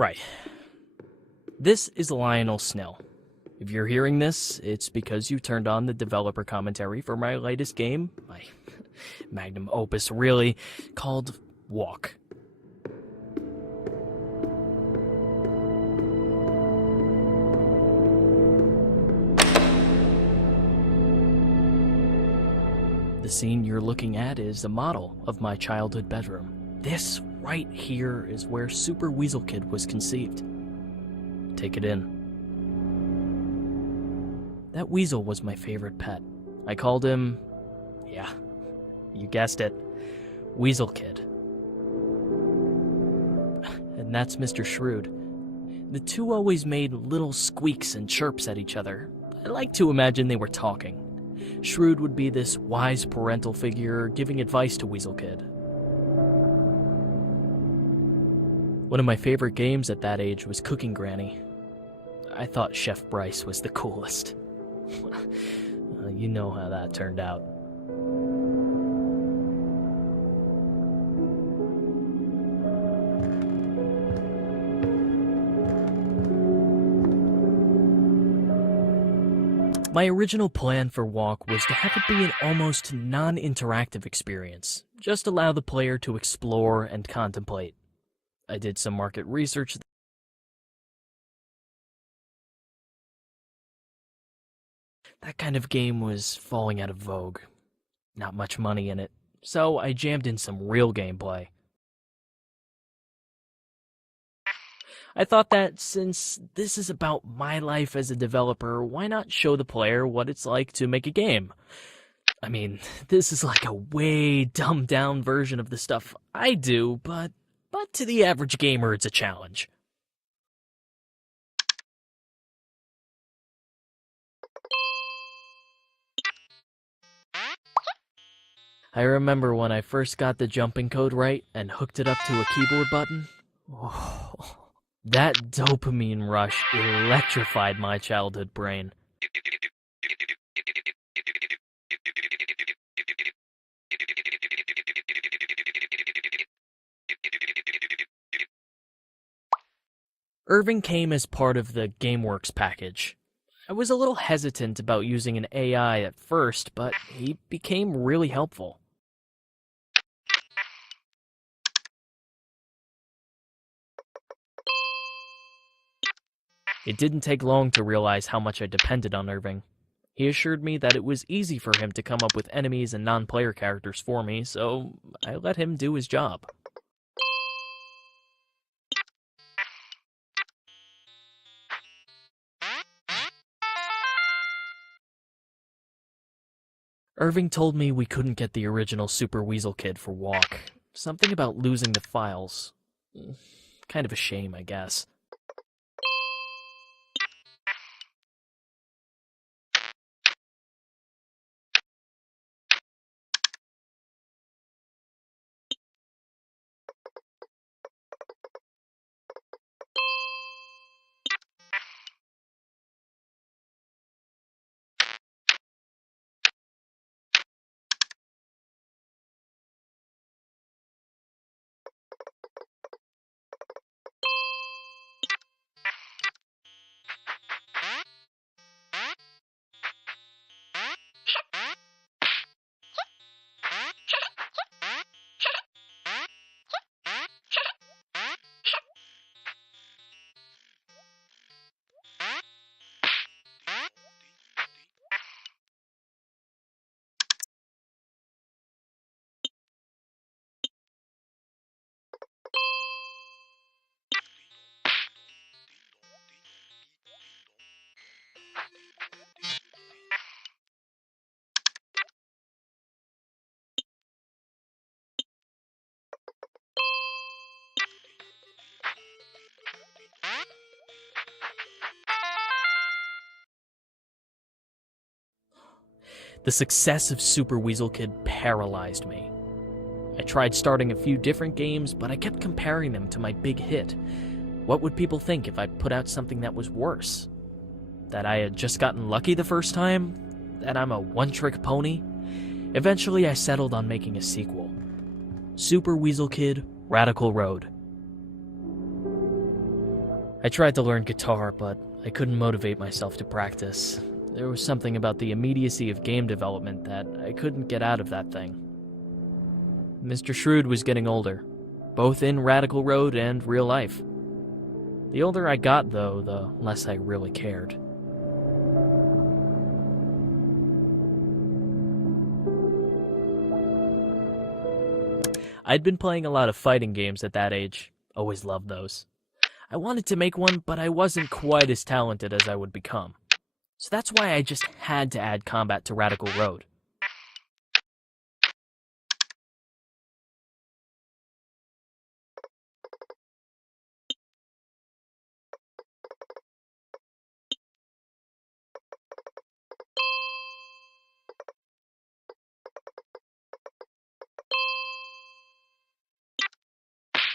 Right. This is Lionel Snell. If you're hearing this, it's because you turned on the developer commentary for my latest game, my magnum opus really, called Walk. The scene you're looking at is a model of my childhood bedroom. This right here is where Super Weasel Kid was conceived. Take it in. That weasel was my favorite pet. I called him, yeah, you guessed it, Weasel Kid. And that's Mr. Shrewd. The two always made little squeaks and chirps at each other. I like to imagine they were talking. Shrewd would be this wise parental figure giving advice to Weasel Kid. One of my favorite games at that age was Cooking Granny. I thought Chef Bryce was the coolest. You know how that turned out. My original plan for Walk was to have it be an almost non-interactive experience, just allow the player to explore and contemplate. I did some market research. That kind of game was falling out of vogue. Not much money in it, so I jammed in some real gameplay. I thought that since this is about my life as a developer, why not show the player what it's like to make a game? I mean, this is like a way dumbed down version of the stuff I do, but to the average gamer it's a challenge. I remember when I first got the jumping code right and hooked it up to a keyboard button. Oh, that dopamine rush electrified my childhood brain. Irving came as part of the GameWorks package. I was a little hesitant about using an AI at first, but he became really helpful. It didn't take long to realize how much I depended on Irving. He assured me that it was easy for him to come up with enemies and non-player characters for me, so I let him do his job. Irving told me we couldn't get the original Super Weasel Kid for Walk. Something about losing the files. Kind of a shame, I guess. The success of Super Weasel Kid paralyzed me. I tried starting a few different games, but I kept comparing them to my big hit. What would people think if I put out something that was worse? That I had just gotten lucky the first time? That I'm a one-trick pony? Eventually I settled on making a sequel. Super Weasel Kid: Radical Road. I tried to learn guitar, but I couldn't motivate myself to practice. There was something about the immediacy of game development that I couldn't get out of that thing. Mr. Shrewd was getting older, both in Radical Road and real life. The older I got, though, the less I really cared. I'd been playing a lot of fighting games at that age. Always loved those. I wanted to make one, but I wasn't quite as talented as I would become. So that's why I just had to add combat to Radical Road.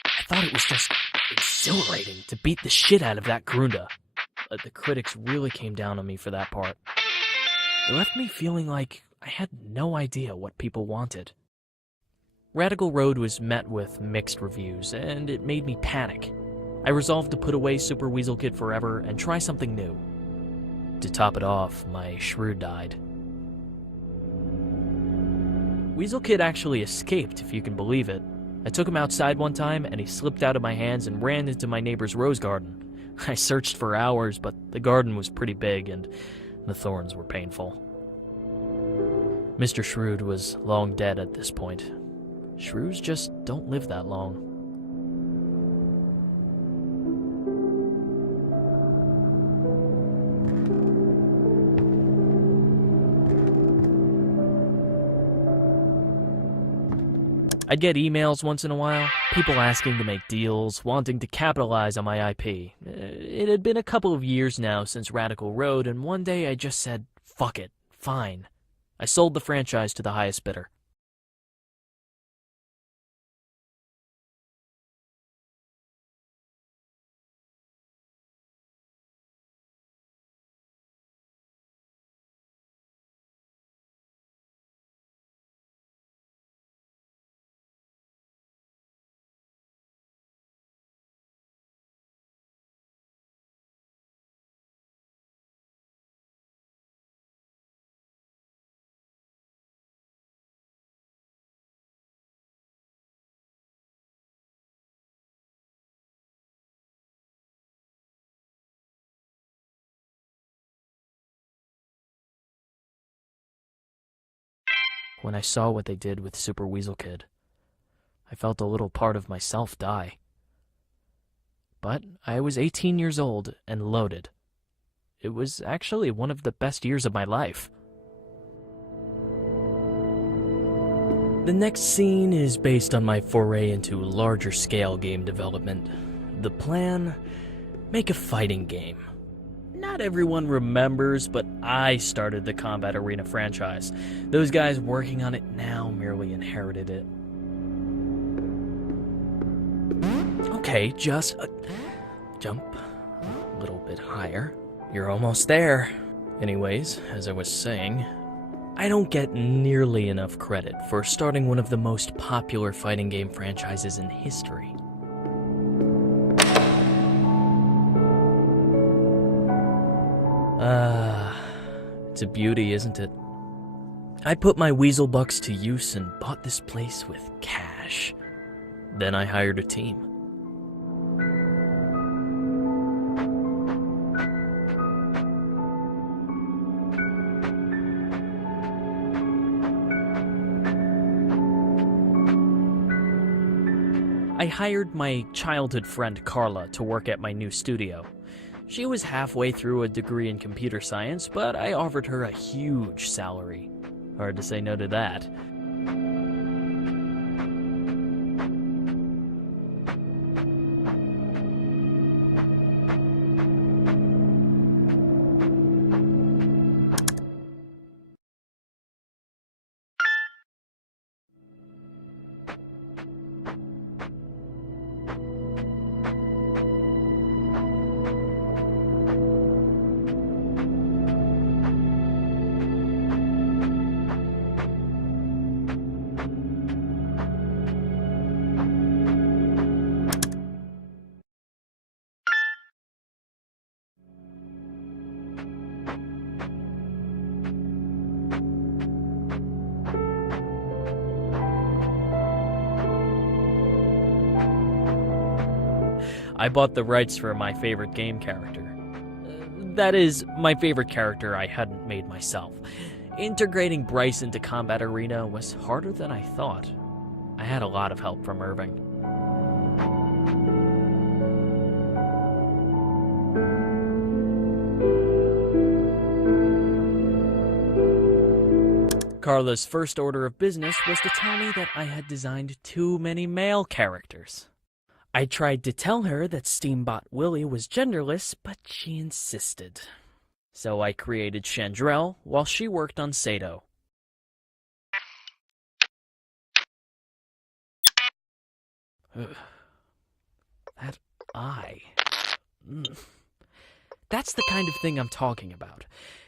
I thought it was just exhilarating to beat the shit out of that Grunda. But the critics really came down on me for that part. It left me feeling like I had no idea what people wanted. Radical Road was met with mixed reviews, and it made me panic. I resolved to put away Super Weasel Kid forever and try something new. To top it off, my shrew died. Weasel Kid actually escaped, if you can believe it. I took him outside one time, and he slipped out of my hands and ran into my neighbor's rose garden. I searched for hours, but the garden was pretty big, and the thorns were painful. Mr. Shrewd was long dead at this point. Shrews just don't live that long. I'd get emails once in a while, people asking to make deals, wanting to capitalize on my IP. It had been a couple of years now since Radical Road, and one day I just said, fuck it, fine. I sold the franchise to the highest bidder. When I saw what they did with Super Weasel Kid, I felt a little part of myself die. But I was 18 years old and loaded. It was actually one of the best years of my life. The next scene is based on my foray into larger scale game development. The plan? Make a fighting game. Not everyone remembers, but I started the Combat Arena franchise. Those guys working on it now merely inherited it. Okay, just jump a little bit higher. You're almost there. Anyways, as I was saying, I don't get nearly enough credit for starting one of the most popular fighting game franchises in history. It's a beauty, isn't it? I put my weasel bucks to use and bought this place with cash. Then I hired a team. I hired my childhood friend Carla to work at my new studio. She was halfway through a degree in computer science, but I offered her a huge salary. Hard to say no to that. I bought the rights for my favorite game character. That is, my favorite character I hadn't made myself. Integrating Bryce into Combat Arena was harder than I thought. I had a lot of help from Irving. Carla's first order of business was to tell me that I had designed too many male characters. I tried to tell her that Steambot Willie was genderless, but she insisted. So I created Chandrell while she worked on Sato. That eye. That's the kind of thing I'm talking about.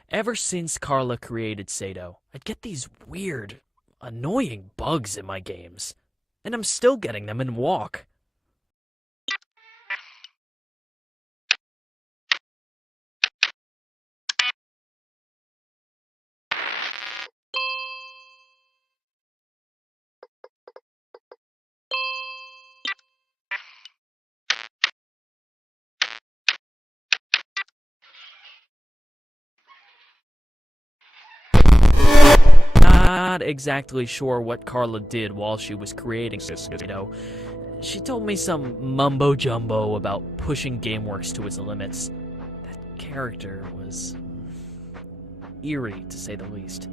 Ever since Carla created Sato, I'd get these weird, annoying bugs in my games. And I'm still getting them in Walk. Not exactly sure what Carla did while she was creating Sato. She told me some mumbo-jumbo about pushing GameWorks to its limits. That character was eerie, to say the least.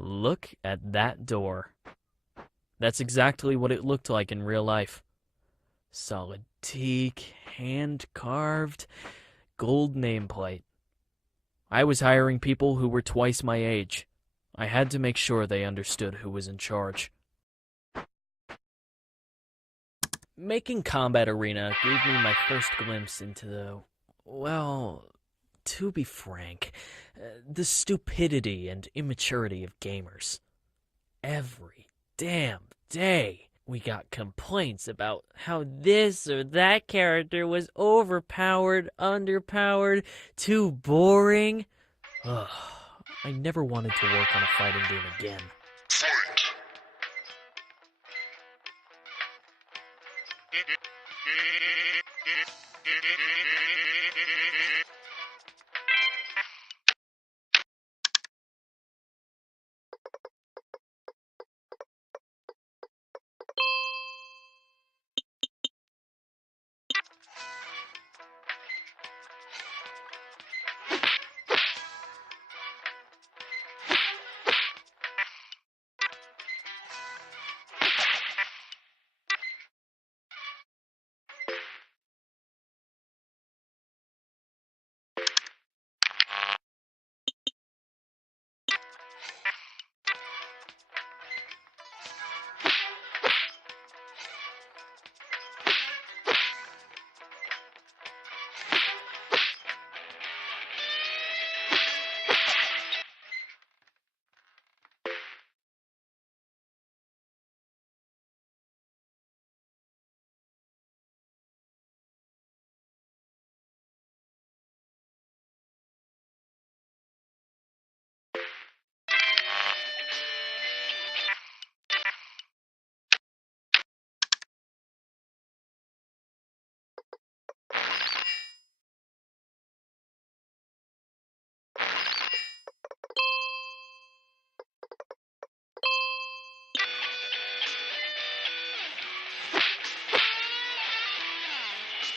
Look at that door. That's exactly what it looked like in real life. Solid teak, hand-carved, gold nameplate. I was hiring people who were twice my age. I had to make sure they understood who was in charge. Making Combat Arena gave me my first glimpse into the, well, to be frank, the stupidity and immaturity of gamers. Every damn day, we got complaints about how this or that character was overpowered, underpowered, too boring. Ugh, I never wanted to work on a fighting game again. Fight!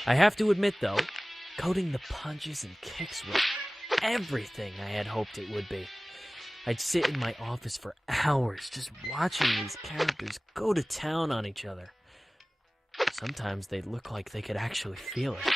I have to admit, though, coding the punches and kicks was everything I had hoped it would be. I'd sit in my office for hours just watching these characters go to town on each other. Sometimes they'd look like they could actually feel it.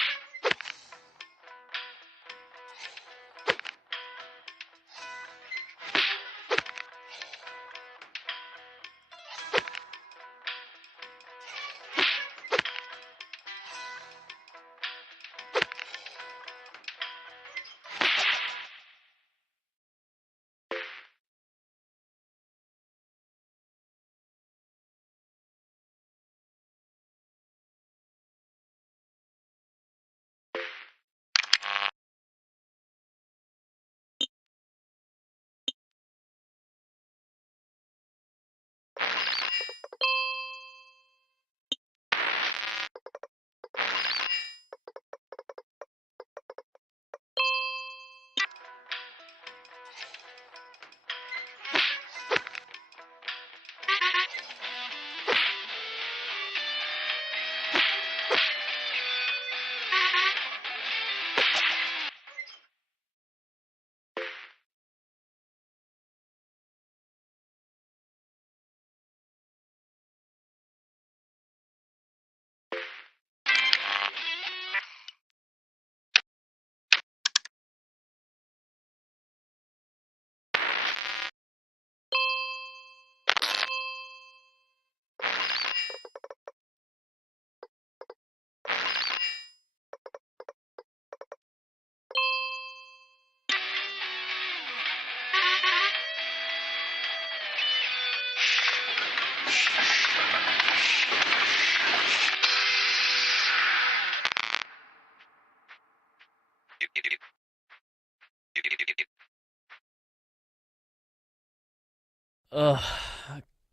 Ugh,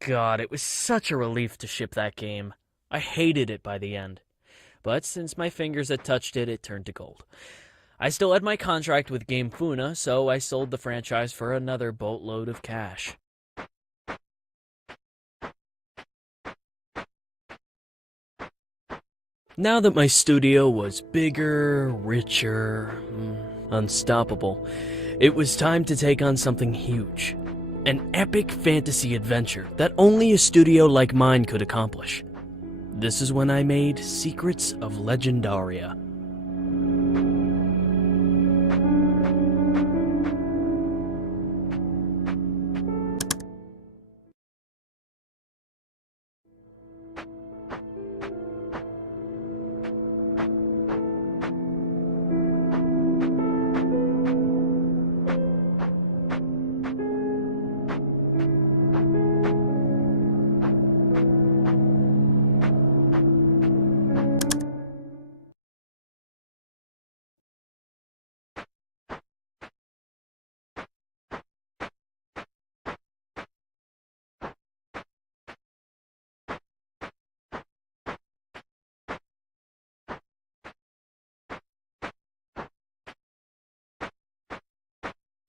God, it was such a relief to ship that game. I hated it by the end. But since my fingers had touched it, it turned to gold. I still had my contract with Game Funa, so I sold the franchise for another boatload of cash. Now that my studio was bigger, richer, unstoppable, it was time to take on something huge. An epic fantasy adventure that only a studio like mine could accomplish. This is when I made Secrets of Legendaria.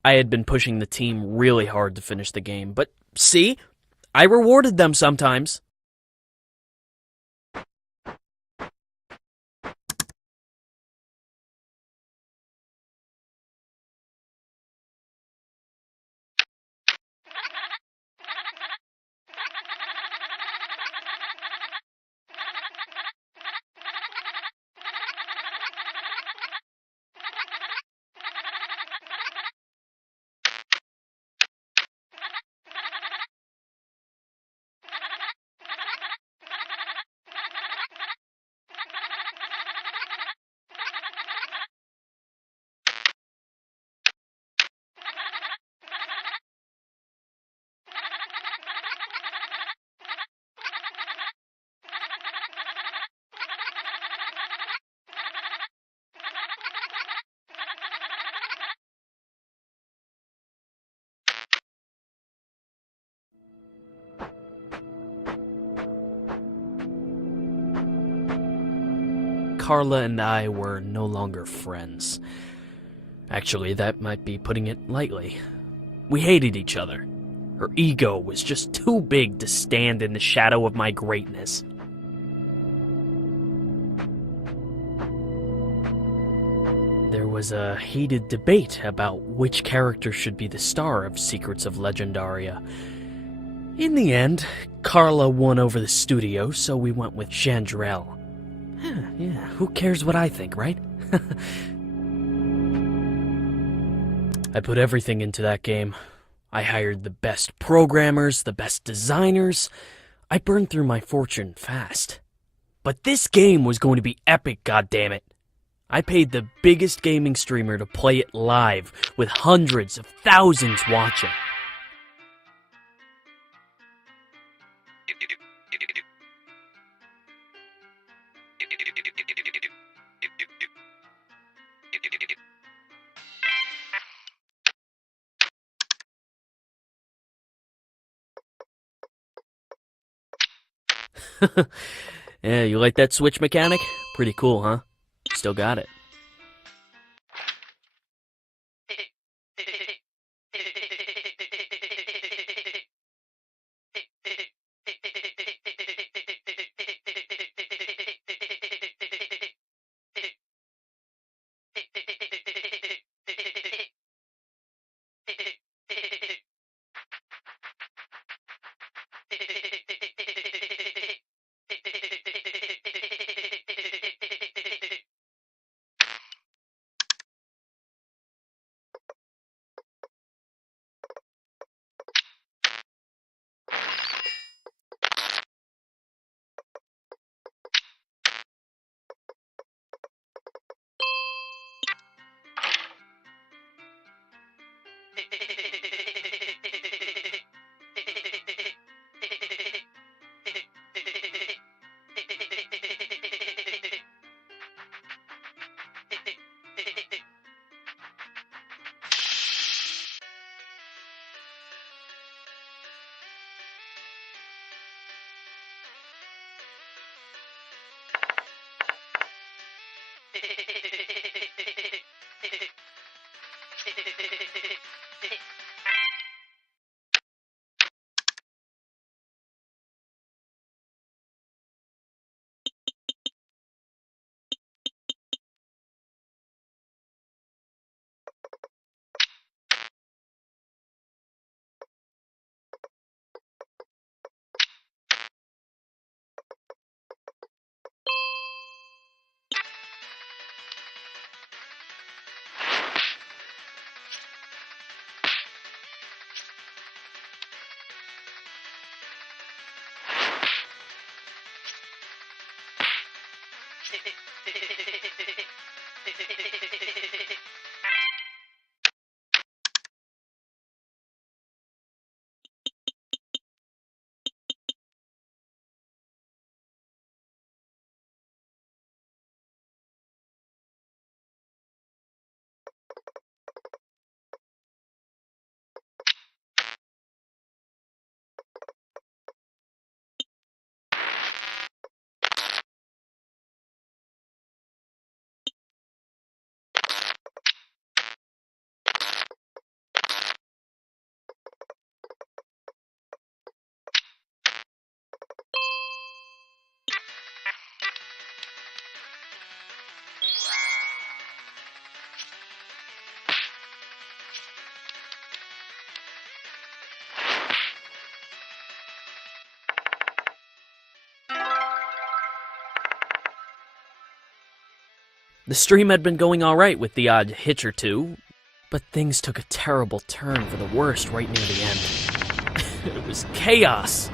I had been pushing the team really hard to finish the game, but see? I rewarded them sometimes. Carla and I were no longer friends. Actually, that might be putting it lightly. We hated each other. Her ego was just too big to stand in the shadow of my greatness. was a heated debate about which character should be the star of Secrets of Legendaria. In the end, Carla won over the studio, so we went with Chandrel. Yeah, who cares what I think, right? I put everything into that game. I hired the best programmers, the best designers. I burned through my fortune fast. But this game was going to be epic, goddammit. I paid the biggest gaming streamer to play it live, with hundreds of thousands watching. Yeah, you like that switch mechanic? Pretty cool, huh? Still got it. The stream had been going alright with the odd hitch or two, but things took a terrible turn for the worst right near the end. It was chaos.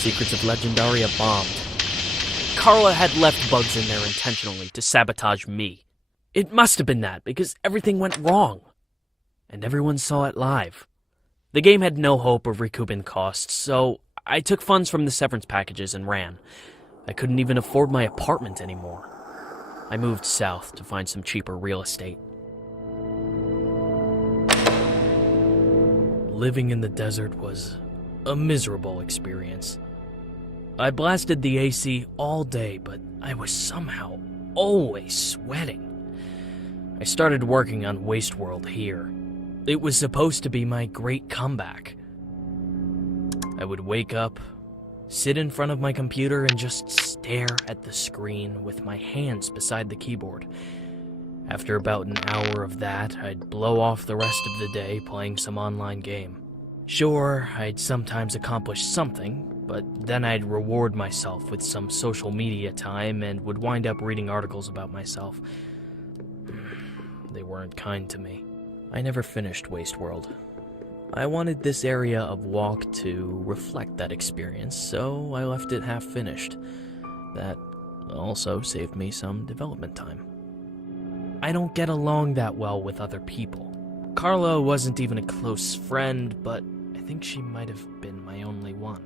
Secrets of Legendaria bombed. Carla had left bugs in there intentionally to sabotage me. It must have been that, because everything went wrong. And everyone saw it live. The game had no hope of recouping costs, so I took funds from the severance packages and ran. I couldn't even afford my apartment anymore. I moved south to find some cheaper real estate. Living in the desert was a miserable experience. I blasted the AC all day, but I was somehow always sweating. I started working on Wasteworld here. It was supposed to be my great comeback. I would wake up, sit in front of my computer, and just stare at the screen with my hands beside the keyboard. After about an hour of that, I'd blow off the rest of the day playing some online game. Sure, I'd sometimes accomplish something, but then I'd reward myself with some social media time and would wind up reading articles about myself. They weren't kind to me. I never finished Wasteworld. I wanted this area of walk to reflect that experience, so I left it half finished. That also saved me some development time. I don't get along that well with other people. Carla wasn't even a close friend, but I think she might have been my only one.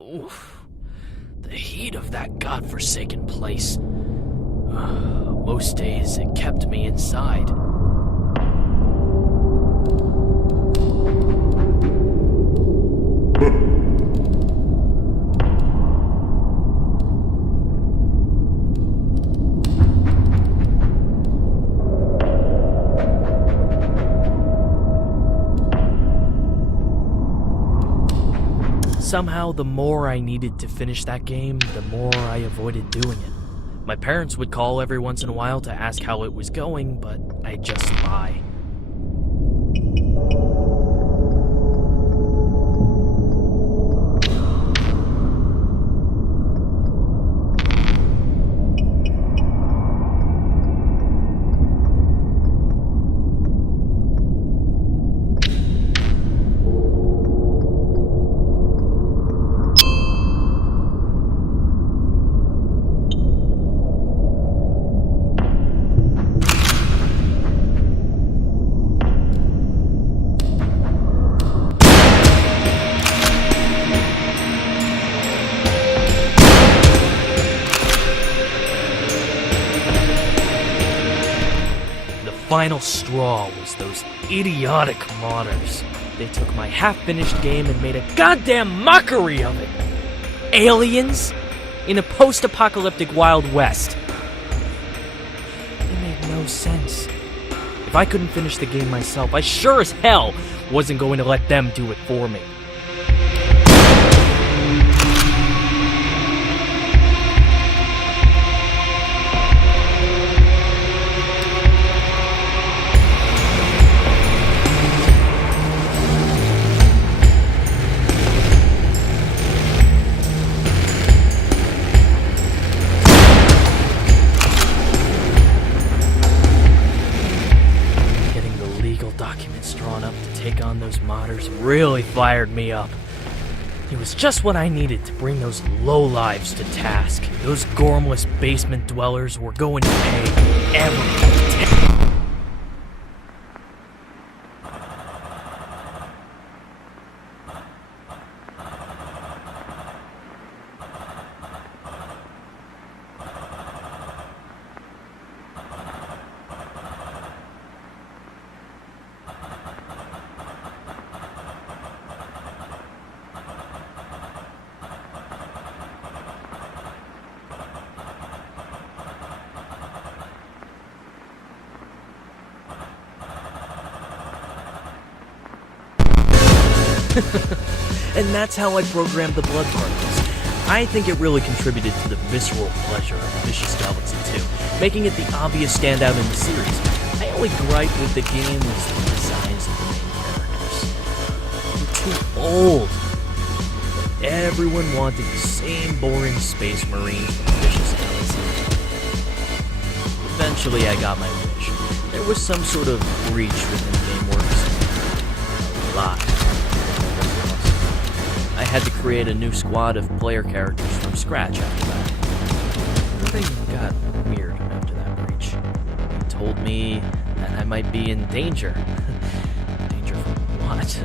Oof. The heat of that godforsaken place. Most days it kept me inside. Somehow, the more I needed to finish that game, the more I avoided doing it. My parents would call every once in a while to ask how it was going, but I'd just lie. Final straw was those idiotic modders. They took my half-finished game and made a goddamn mockery of it. Aliens in a post-apocalyptic Wild West. It made no sense. If I couldn't finish the game myself, I sure as hell wasn't going to let them do it for me. Take on those modders really fired me up. It was just what I needed to bring those lowlives to task. Those gormless basement dwellers were going to pay everything. And that's how I programmed the blood particles. I think it really contributed to the visceral pleasure of Vicious Galaxy 2, making it the obvious standout in the series. My only gripe with the game was the designs of the main characters. too old. Everyone wanted the same boring space marines with vicious talents. Eventually, I got my wish. There was some sort of breach within GameWorks. A lot. I had to create a new squad of player characters from scratch after that. Everything got weird after that breach. They told me that I might be in danger. Danger from what?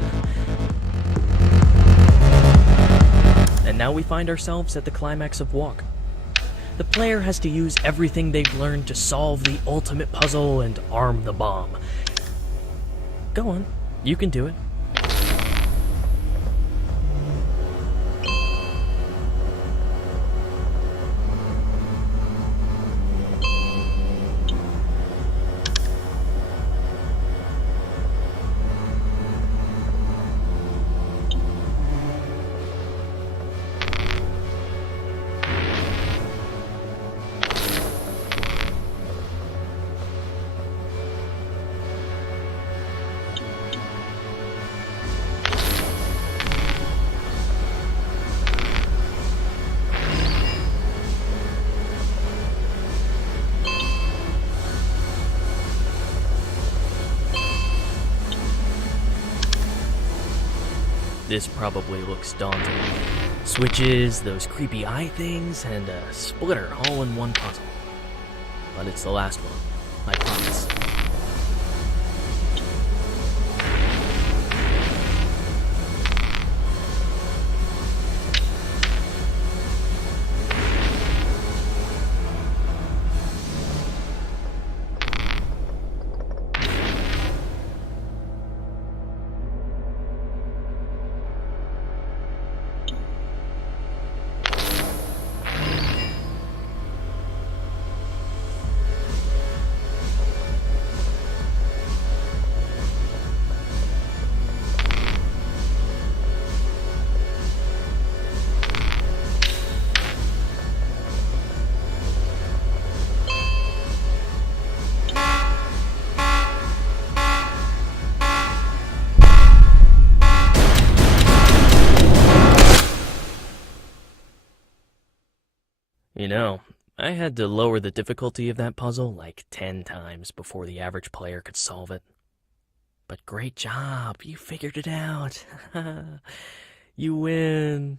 And now we find ourselves at the climax of Walk. The player has to use everything they've learned to solve the ultimate puzzle and arm the bomb. Go on, you can do it. This probably looks daunting. Switches, those creepy eye things, and a splitter all in one puzzle. But it's the last one, I promise. You know, I had to lower the difficulty of that puzzle like 10 times before the average player could solve it. But great job, you figured it out. You win.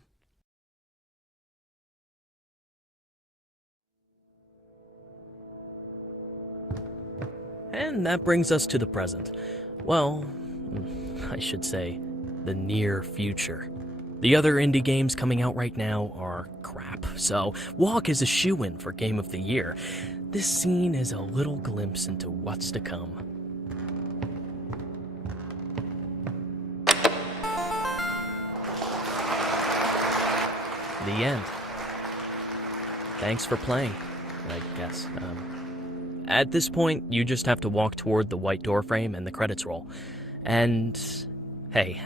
And that brings us to the present. Well, I should say, the near future. The other indie games coming out right now are crap, so Walk is a shoo-in for Game of the Year. This scene is a little glimpse into what's to come. The end. Thanks for playing, I guess. At this point, you just have to walk toward the white door frame and the credits roll. And, hey,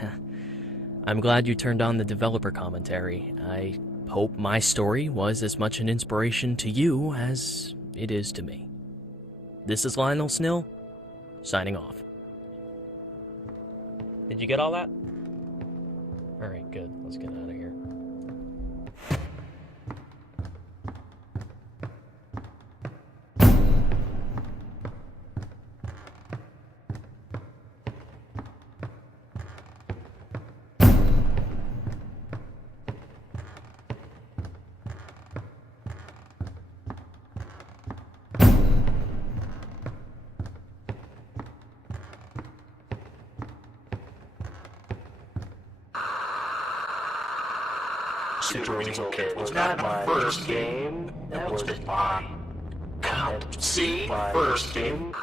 I'm glad you turned on the developer commentary. I hope my story was as much an inspiration to you as it is to me. This is Lionel Snill, signing off. Did you get all that? Alright, good. Let's get out of here. Super Weasel Kid was not my first game, that was my first game.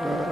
You